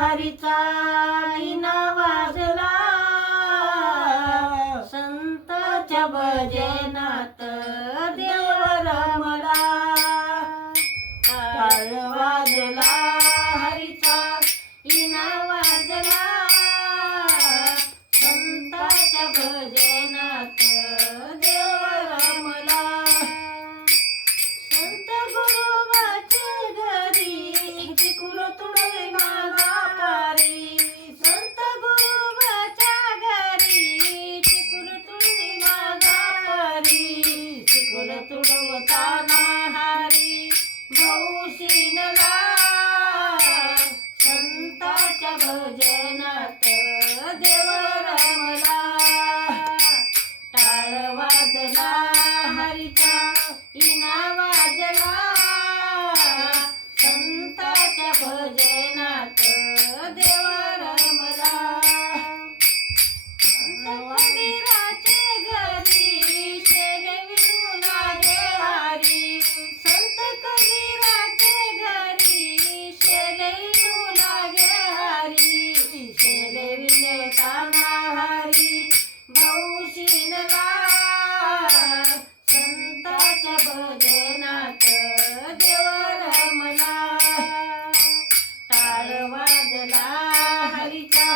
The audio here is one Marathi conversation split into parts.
हरिचा संताच्या भजनात देव रमला टाळ वाजला हरीचा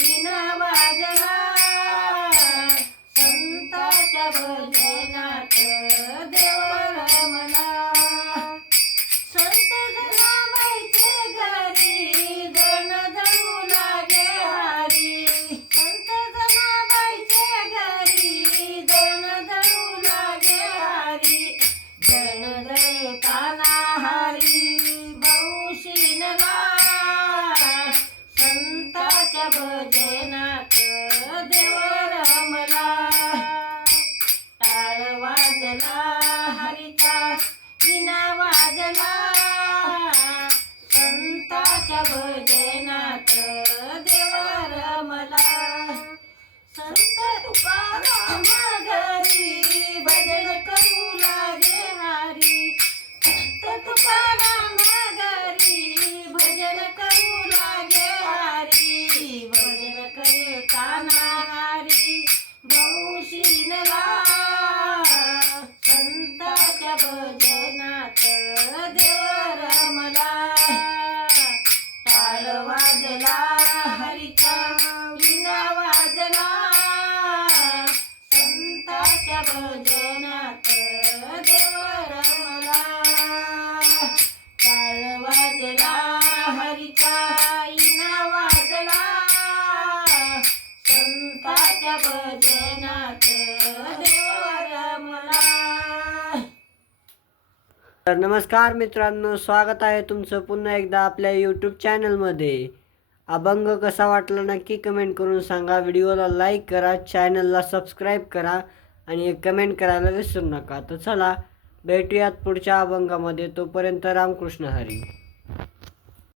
विना वाजला. संताच्या भजन जळताना हारी भौशीनला संताच्या भजनात देव रमला. टाळ वाजला हरिचा विना वाजला संताच्या भजनात Gelene तर नमस्कार मित्रांनो स्वागत आहे तुमचं पुन्हा एकदा आपल्या यूट्यूब चॅनलमध्ये अभंग कसा वाटला नक्की कमेंट करून सांगा. व्हिडिओला लाईक करा चॅनलला सबस्क्राईब करा आणि एक कमेंट करायला विसरू नका. तर चला भेटूयात पुढच्या अभंगामध्ये. तोपर्यंत रामकृष्ण हरी.